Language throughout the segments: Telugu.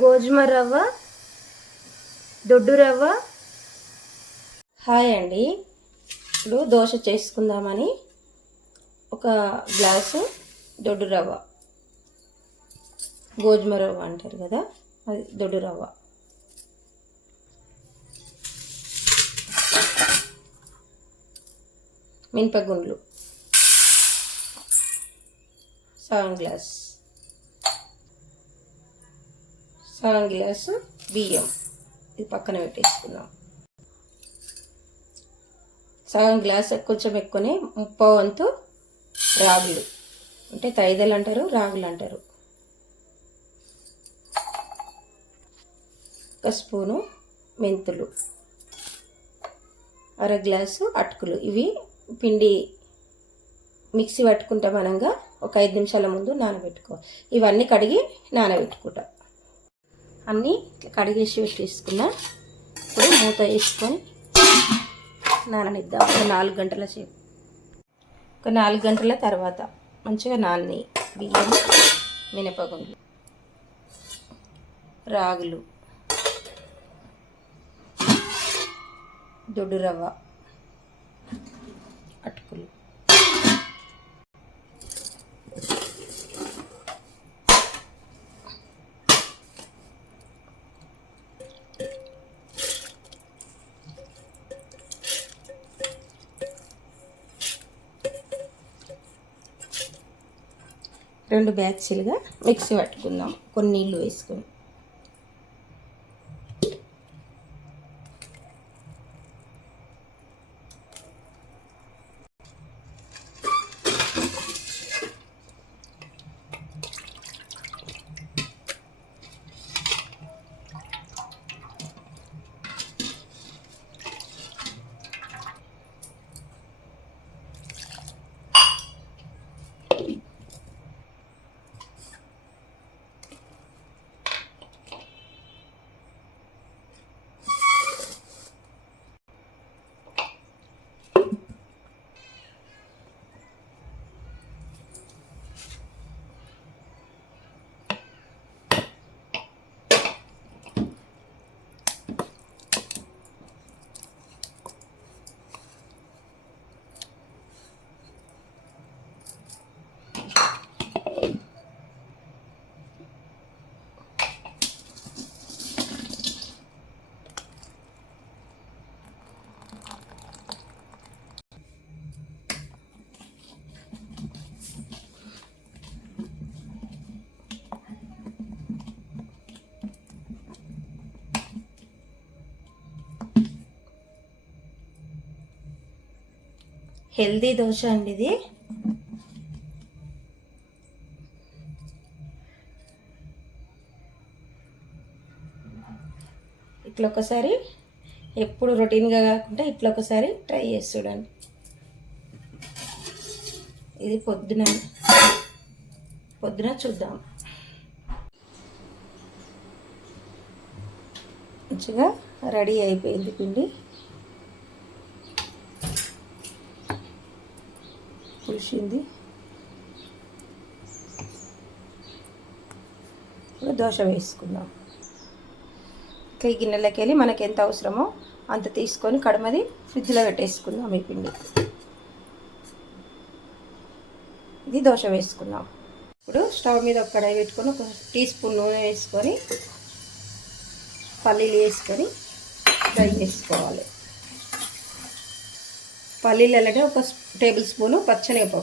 గోధుమ రవ్వ, దొడ్డు రవ్వ. హాయ్ అండి. ఇప్పుడు దోశ చేసుకుందామని ఒక గ్లాసు దొడ్డు రవ్వ, గోధుమ రవ్వ అంటారు కదా, అది దొడ్డు రవ్వ. మినపగుండ్లు సగం గ్లాసు బియ్యం, ఇది పక్కన పెట్టేసుకుందాం. సగం గ్లాసు కొంచెం ఎక్కువనే, ముప్పావు వంతు రాగులు, అంటే తైదలు అంటారు, రాగులు అంటారు. ఒక స్పూను మెంతులు, అర గ్లాసు అటుకులు. ఇవి పిండి మిక్సీ పట్టుకుంటాం అనంగా ఒక 5 నిమిషాల ముందు నానబెట్టుకో. ఇవన్నీ కడిగి నానబెట్టుకుంటా. అన్నీ కడిగేసి పెట్టేసుకున్నా. ఇప్పుడు మూత వేసుకొని నాననిద్దాం ఒక 4 గంటల సేపు. ఒక 4 గంటల తర్వాత మంచిగా నాని బియ్యం, మినపగుండ్లు, రాగులు, దొడ్డు రవ్వ, అటుకులు, రెండు బ్యాచ్లుగా మిక్సీ పట్టుకుందాం కొన్ని నీళ్ళు వేసుకొని. హెల్దీ దోశ అండి ఇది. ఇట్లా ఒకసారి, ఎప్పుడు రొటీన్గా కాకుండా ఇట్లా ఒకసారి ట్రై చేసి చూడండి. ఇది పొద్దున చూద్దాం. మంచిగా రెడీ అయిపోయింది పిండి. పులిసింది. ఇప్పుడు దోశ వేసుకుందాం. ఈ గిన్నెలోకి వెళ్ళి మనకి ఎంత అవసరమో అంత తీసుకొని కడమది ఫ్రిడ్జ్లో పెట్టేసుకుందాం ఈ పిండి. ఇది దోశ వేసుకుందాం. ఇప్పుడు స్టవ్ మీద ఒక కడాయి పెట్టుకొని ఒక టీ స్పూన్ నూనె వేసుకొని పల్లీలు వేసుకొని ఫ్రై చేసుకోవాలి. పల్లీలు అలాగే ఒక టేబుల్ స్పూను పచ్చనిపప్పు.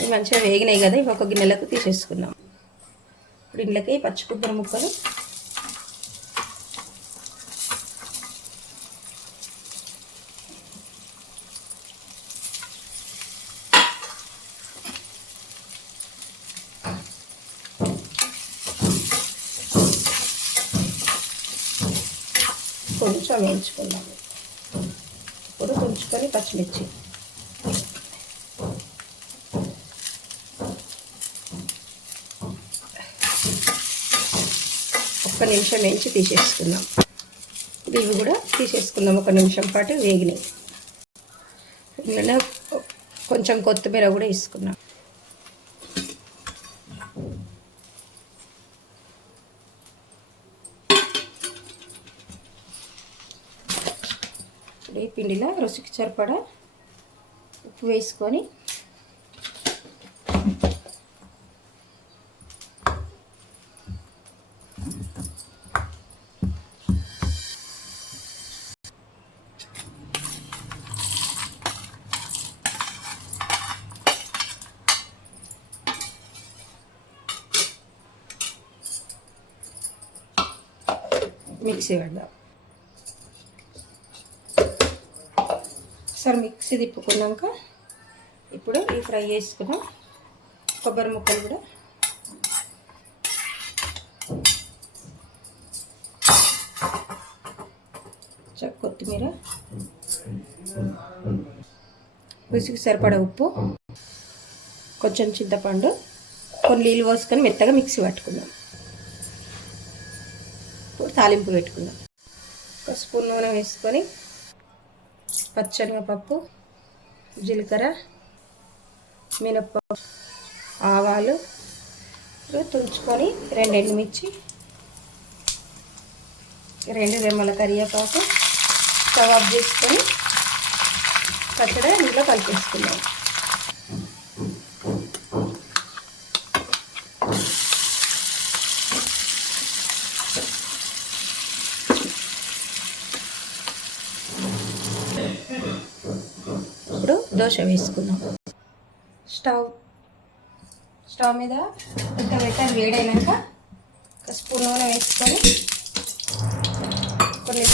ఇవి మంచిగా వేగినాయి కదా, ఇవి ఒక గిన్నెలకు తీసేసుకున్నాం. ఇప్పుడు ఇంట్లోకి పచ్చి కొబ్బరి ముక్కలు, కొంచెం వేయించుకున్నాము. ఇప్పుడు కొంచెం పచ్చిమిర్చి, ఒక్క నిమిషం వేయించి తీసేసుకుందాం. ఇవి కూడా తీసేసుకుందాం. ఒక నిమిషం పాటు వేగినాయి. ఇందులో కొంచెం కొత్తిమీర కూడా వేసుకున్నాం. ఇప్పుడు ఈ పిండిలో రుచికి సరిపడా ఉప్పు వేసుకొని మిక్సీ పెడదాం. ఒకసారి మిక్సీ తిప్పుకున్నాక ఇప్పుడు ఈ ఫ్రై చేసుకున్నాం కొబ్బరి ముక్కలు కూడా కొత్తిమీర, రుచికి సరిపడా ఉప్పు, కొంచెం చింతపండు, కొన్ని నీళ్ళు పోసుకొని మెత్తగా మిక్సీ పట్టుకుందాం. ఇప్పుడు తాలింపు పెట్టుకుందాం. ఒక స్పూన్ నూనె వేసుకొని పచ్చనగపప్పు, జీలకర్ర, మినప్పప్పు, ఆవాలు తుంచుకొని 2 ఎండుమిర్చి, 2 రెమ్మల కరివేపాకు స్టవ్ ఆఫ్ చేసుకొని పచ్చడి ఇంట్లో కలిపేసుకుందాం. ఇప్పుడు దోశ వేసుకుందాం. స్టవ్ మీద పెట్టాలి. వేడైనాక ఒక స్పూన్ నూనె వేసుకొని కొన్ని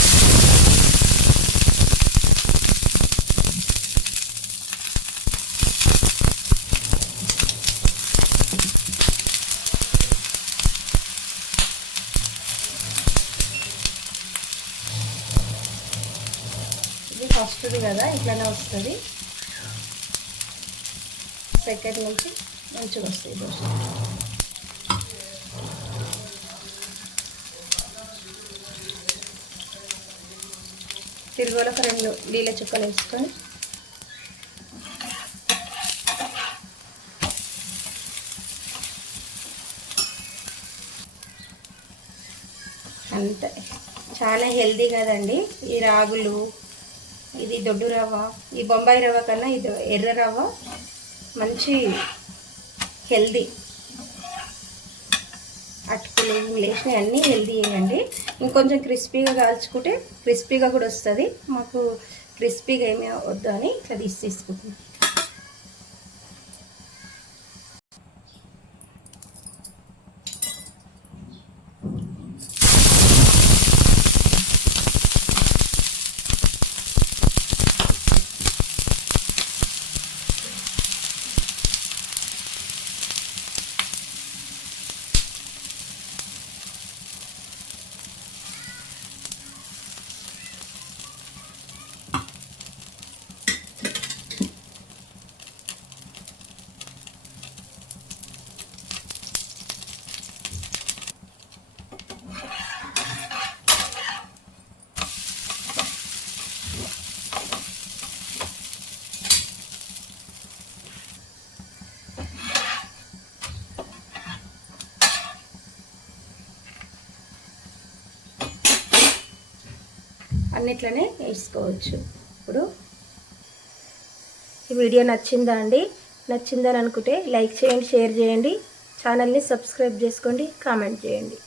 ఇది ఫస్ట్ది కదా, ఇట్లానే వస్తుంది. సెకండ్ నుంచి మంచిగా వస్తాయి దోశ. తిరుగులో 2 నీళ్ళ చుక్కలు వేసుకొని అంతే. చాలా హెల్దీ కదండి ఈ రాగులు. ఇది దొడ్డు రవ్వ, ఈ బొంబాయి రవ్వ కన్నా ఇది ఎర్ర రవ్వ మంచి హెల్దీ. అటుకులు లేచినవి అన్నీ హెల్దీ అండి. ఇంకొంచెం క్రిస్పీగా కాల్చుకుంటే క్రిస్పీగా కూడా వస్తుంది. మాకు క్రిస్పీగా ఏమీ వద్దు అని ఇట్లా తీసుకుంటున్నాం. అన్నిట్లనే వేసుకోవచ్చు. ఇప్పుడు ఈ వీడియో నచ్చిందా అండి? నచ్చిందని అనుకుంటే లైక్ చేయండి, షేర్ చేయండి, ఛానల్ని సబ్స్క్రైబ్ చేసుకోండి, కామెంట్ చేయండి.